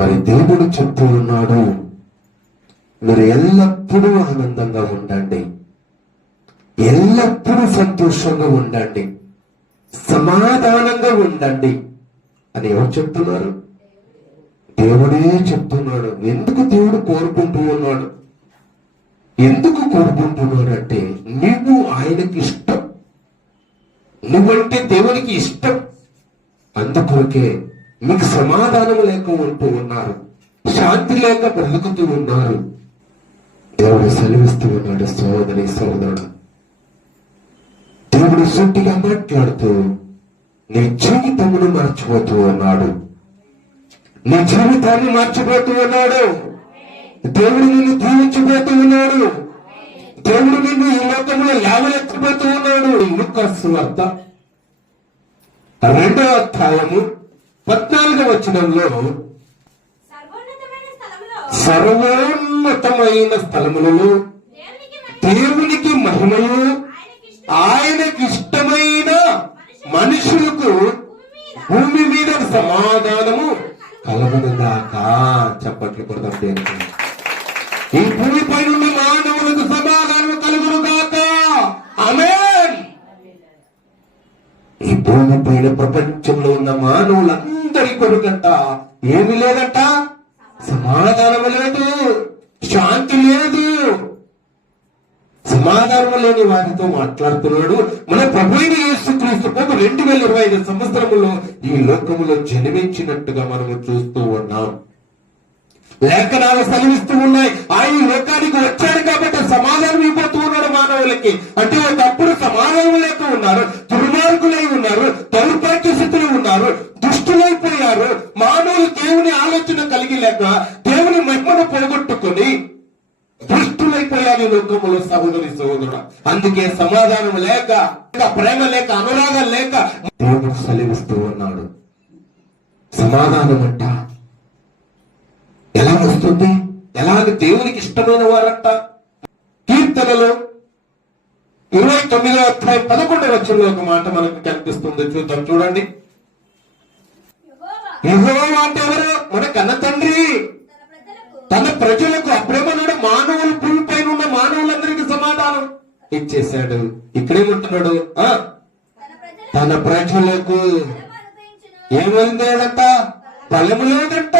మరి దేవుడు చెప్తూ ఉన్నాడు మీరు ఎల్లప్పుడూ ఆనందంగా ఉండండి. ఎల్లప్పుడూ సంతోషంగా ఉండండి. సమాధానంగా ఉండండి. అని ఎవరు చెప్తున్నారు? దేవుడే చెప్తున్నాడు. ఎందుకు దేవుడు కోరుకుంటూ ఉన్నాడు? ఎందుకు కోరుకుంటున్నాడు అంటే నువ్వు ఆయనకి ఇష్టం. నువ్వంటే దేవునికి ఇష్టం. అందుకొరకే మీకు సమాధానం లేక ఉంటూ ఉన్నారు. శాంతి లేక బ్రతుకుతూ ఉన్నారు. దేవుడు సెలవిస్తూ ఉన్నాడు సోదరి సోదరుడు. దేవుడు సూటిగా మాట్లాడుతూ నీ జీవితమును మార్చిపోతూ ఉన్నాడు. నీ జీవితాన్ని మార్చిపోతూ ఉన్నాడు. దేవుడు నిన్ను దీవించిపోతూ ఉన్నాడు. దేవుడు నిన్ను ఈ లోకంలో లేవలెత్తిపోతూ ఉన్నాడు. లుకాసు వార్త రెండో అధ్యాయము పద్నాలుగవ వచనంలో సర్వోన్నతమైన స్థలములో సర్వోన్నతమైన స్థలములలో దేవునికి మహిమ దేవునికి మహిమయు ఆయనకి ఇష్టం ఆయనకి ఇష్టమైన మనుషులకు భూమి మీద సమాధానము కలగదుగాక చెప్పట్లు దేనికి ఈ భూమిపై నుండి మానవులకు సమాధానం కలుగునుగాక ఆమేన్ ఈ భూమి పైన ప్రపంచంలో ఉన్న మానవులందరి కొరకంట ఏమి లేదంట. సమాధానం లేదు. శాంతి లేదు. సమాధానం లేని వారితో మాట్లాడుతున్నాడు. మన ప్రభు యేసుక్రీస్తు ప్రభు రెండు వేల ఇరవై ఐదు సంవత్సరములో ఈ లోకములో జన్మించినట్టుగా మనము చూస్తూ ఉన్నాం. లేఖనాలు సెలవిస్తూ ఉన్నాయి. ఆయన ఈ లోకానికి వచ్చాడు కాబట్టి సమాధానం ఇవ్వబోతూ ఉన్నాడు మానవులకి. అంటే ఒకప్పుడు సమాధానం లేక ఉన్నారు దుర్మార్గులై ఉన్నారు దౌర్భాగ్య స్థితిలో ఉన్నారు ఉన్నారు మానవులు దేవుని ఆలోచన కలిగి లేక దేవుని మహిమను పోగొట్టుకొని దుష్టులైపోయారు లోకములు సహోదరి సహోదరుడు. అందుకే సమాధానం లేక లేక ప్రేమ లేక అనురాగం లేక దేవుడు సెలవిస్తూ ఉన్నాడు. సమాధానం అంట ఎలా వస్తుంది? ఎలాగ దేవునికి ఇష్టమైన వారంట? కీర్తనలో ఇరవై తొమ్మిదో అధ్యాయం పదకొండవ వచ్చంలో ఒక మాట మనకు కనిపిస్తుంది. చూద్దాం చూడండి. యహోవా అంటే ఎవరు? మన కన్న తండ్రి. తన ప్రజలకు తన ప్రజలకు అప్పుడేమన్నాడు మానవులు భూమి పైన ఉన్న మానవులందరికీ సమాధానం ఇచ్చేశాడు. ఇక్కడేమంటున్నాడు ఆ? తన ప్రజలకు తన బలము లేదంట? బలము లేదంట.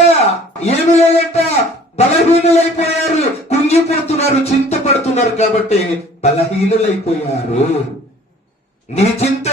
ఏమి లేదంట. బలహీనులైపోయారు. కుంగిపోతున్నారు చింతపడుతున్నారు కాబట్టి బలహీనులైపోయారు. నీ చింత